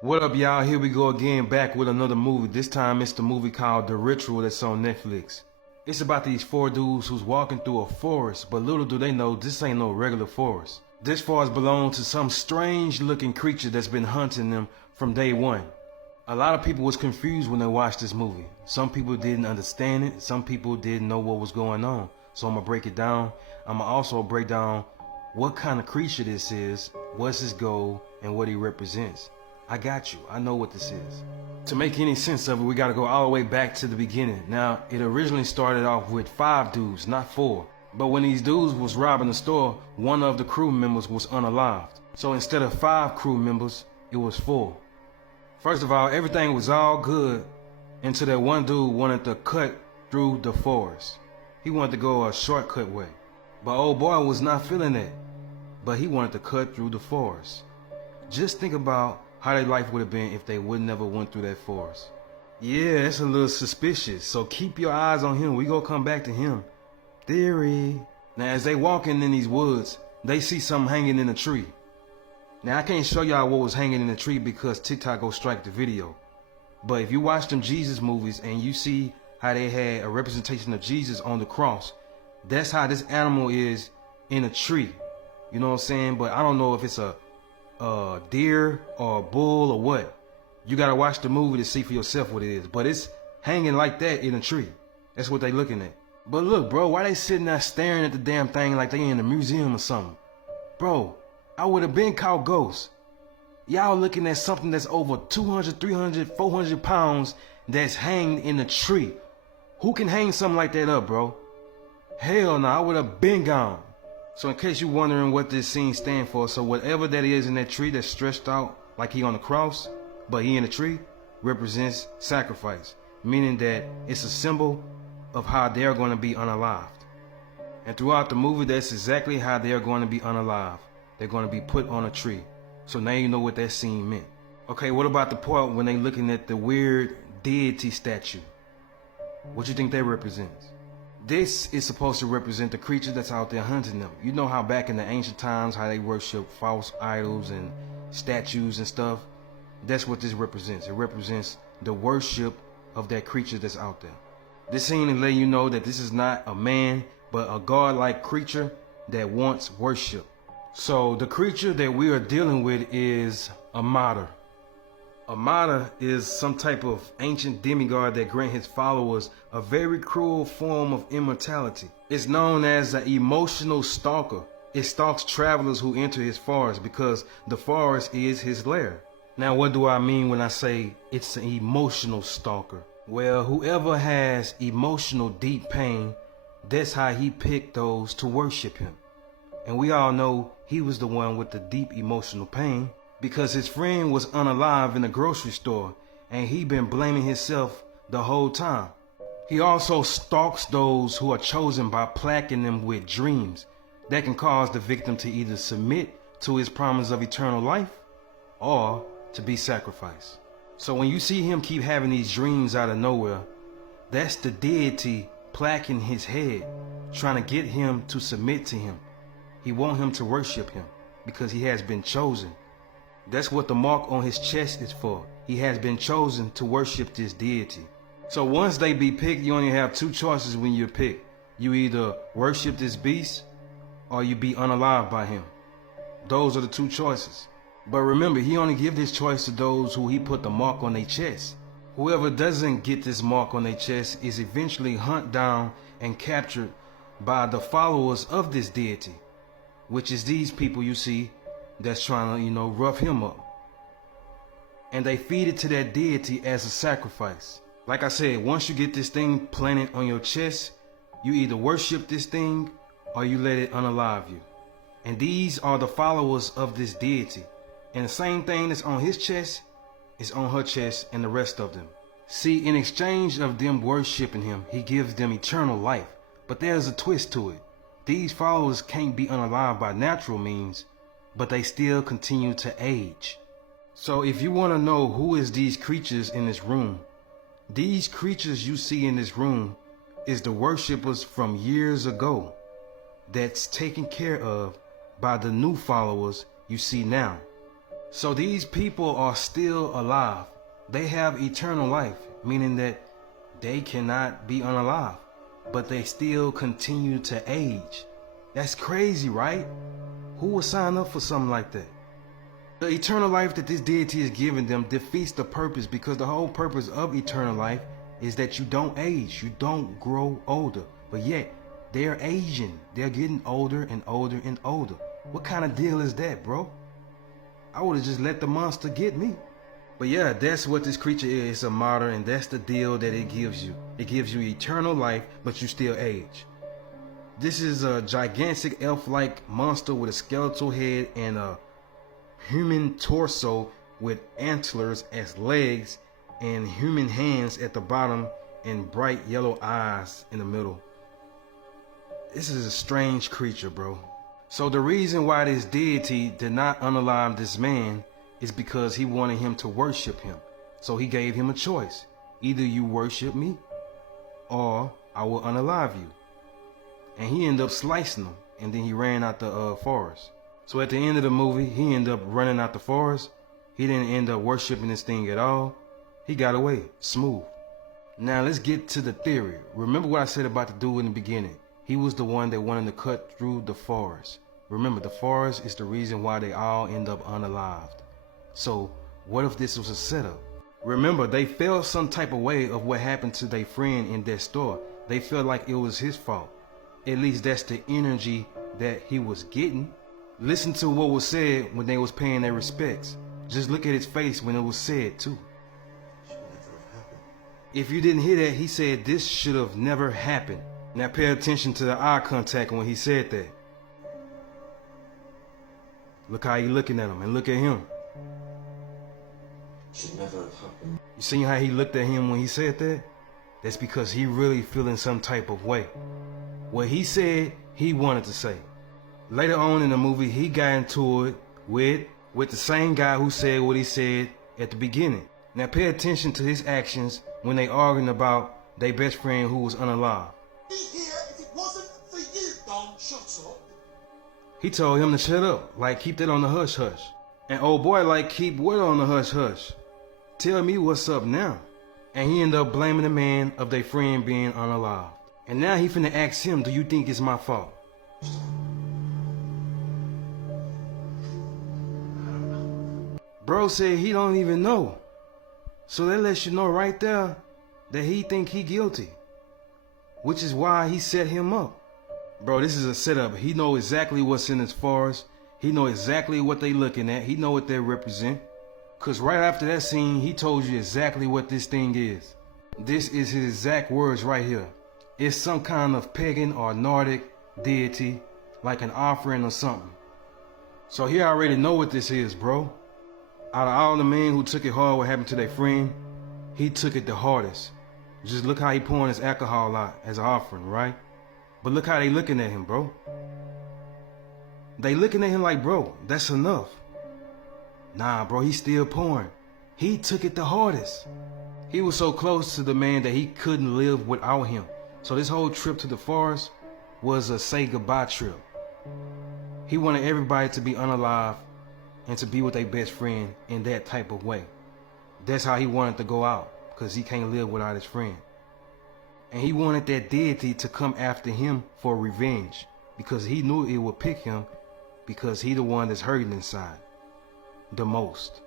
What up, y'all? Here we go again, back with another movie. This time it's the movie called The Ritual that's on Netflix. It's about these four dudes who's walking through a forest, but little do they know this ain't no regular forest. This forest belongs to some strange looking creature that's been hunting them from day one. A lot of people was confused when they watched this movie. Some people didn't understand it. Some people didn't know what was going on. So I'm gonna break it down. I'm gonna also break down what kind of creature this is, what's his goal, and what he represents. I got you. I know what this is. To make any sense of it, we gotta go all the way back to the beginning. Now, it originally started off with 5 dudes, not 4. But when these dudes was robbing the store, one of the crew members was unalived. So instead of 5 crew members, it was 4. First of all, everything was all good until that one dude wanted to cut through the forest. He wanted to go a shortcut way. But old boy was not feeling that. But he wanted to cut through the forest. Just think about how their life would have been if they would never went through that forest. Yeah, it's a little suspicious, so keep your eyes on him. We gonna come back to him. Theory. Now, as they walking in these woods, they see something hanging in a tree. Now, I can't show y'all what was hanging in the tree because TikTok go strike the video. But if you watch them Jesus movies and you see how they had a representation of Jesus on the cross, that's how this animal is in a tree. You know what I'm saying? But I don't know if it's a deer or a bull or what. You gotta watch the movie to see for yourself what it is. But it's hanging like that in a tree. That's what they looking at. But look, bro, why they sitting there staring at the damn thing like they in a museum or something? Bro, I would have been caught ghost. Y'all looking at something that's over 200, 300, 400 pounds that's hanging in a tree. Who can hang something like that up, bro? Hell no, I would have been gone. So in case you're wondering what this scene stands for, so whatever that is in that tree that's stretched out like he on the cross, but he in a tree, represents sacrifice, meaning that it's a symbol of how they're going to be unalived. And throughout the movie, that's exactly how they're going to be unalived. They're going to be put on a tree. So now you know what that scene meant. Okay, what about the part when they looking at the weird deity statue? What you think that represents? This is supposed to represent the creature that's out there hunting them. You know how back in the ancient times, how they worship false idols and statues and stuff? That's what this represents. It represents the worship of that creature that's out there. This scene is letting you know that this is not a man, but a godlike creature that wants worship. So the creature that we are dealing with is a martyr. A martyr is some type of ancient demigod that grant his followers a very cruel form of immortality. It's known as an emotional stalker. It stalks travelers who enter his forest because the forest is his lair. Now, what do I mean when I say it's an emotional stalker? Well, whoever has emotional deep pain, that's how he picked those to worship him. And we all know he was the one with the deep emotional pain, because his friend was unalive in the grocery store and he been blaming himself the whole time. He also stalks those who are chosen by placking them with dreams that can cause the victim to either submit to his promise of eternal life or to be sacrificed. So when you see him keep having these dreams out of nowhere, that's the deity placking his head, trying to get him to submit to him. He wants him to worship him because he has been chosen. That's what the mark on his chest is for. He has been chosen to worship this deity. So once they be picked, you only have 2 choices when you're picked. You either worship this beast or you be unalived by him. Those are the 2 choices. But remember, he only give this choice to those who he put the mark on their chest. Whoever doesn't get this mark on their chest is eventually hunted down and captured by the followers of this deity, which is these people you see that's trying to, rough him up. And they feed it to that deity as a sacrifice. Like I said, once you get this thing planted on your chest, you either worship this thing or you let it unalive you. And these are the followers of this deity. And the same thing that's on his chest is on her chest and the rest of them. See, in exchange of them worshiping him, he gives them eternal life. But there's a twist to it. These followers can't be unalived by natural means, but they still continue to age. So if you want to know who is these creatures in this room, these creatures you see in this room is the worshipers from years ago that's taken care of by the new followers you see now. So these people are still alive. They have eternal life, meaning that they cannot be unalive, but they still continue to age. That's crazy, right? Who would sign up for something like that? The eternal life that this deity is giving them defeats the purpose, because the whole purpose of eternal life is that you don't age, you don't grow older. But yet, they're aging. They're getting older and older and older. What kind of deal is that, bro? I would have just let the monster get me. But yeah, that's what this creature is. It's a martyr, and that's the deal that it gives you. It gives you eternal life, but you still age. This is a gigantic elf-like monster with a skeletal head and a human torso with antlers as legs and human hands at the bottom and bright yellow eyes in the middle. This is a strange creature, bro. So the reason why this deity did not unalive this man is because he wanted him to worship him. So he gave him a choice. Either you worship me or I will unalive you. And he ended up slicing him, and then he ran out the forest. So at the end of the movie, he ended up running out the forest. He didn't end up worshiping this thing at all. He got away, smooth. Now let's get to the theory. Remember what I said about the dude in the beginning. He was the one that wanted to cut through the forest. Remember, the forest is the reason why they all end up unalived. So what if this was a setup? Remember, they felt some type of way of what happened to their friend in that store. They felt like it was his fault. At least that's the energy that he was getting. Listen to what was said when they was paying their respects. Just look at his face when it was said too. If you didn't hear that, he said this should have never happened. Now pay attention to the eye contact when he said that. Look how he looking at him, and look at him. Should never have happened. You see how he looked at him when he said that? That's because he really feeling some type of way. What he said, he wanted to say. Later on in the movie, he got into it with the same guy who said what he said at the beginning. Now pay attention to his actions when they arguing about their best friend who was unalive. Be here if it wasn't for you, Don. Shut up. He told him to shut up, like keep that on the hush hush. And old boy like keep what on the hush hush? Tell me what's up now. And he ended up blaming the man of their friend being unalive. And now he finna ask him, do you think it's my fault? Bro said he don't even know. So that lets you know right there that he think he guilty. Which is why he set him up. Bro, this is a setup. He know exactly what's in his forest. He know exactly what they looking at. He know what they represent. Cause right after that scene, he told you exactly what this thing is. This is his exact words right here. It's some kind of pagan or Nordic deity, like an offering or something. So he already know what this is, bro. Out of all the men who took it hard what happened to their friend, he took it the hardest. Just look how he pouring his alcohol out as an offering, right? But look how they looking at him, bro. They looking at him like, bro, that's enough. Nah, bro, he's still pouring. He took it the hardest. He was so close to the man that he couldn't live without him. So this whole trip to the forest was a say goodbye trip. He wanted everybody to be unalive and to be with their best friend in that type of way. That's how he wanted to go out, because he can't live without his friend. And he wanted that deity to come after him for revenge, because he knew it would pick him, because he the one that's hurting inside the most.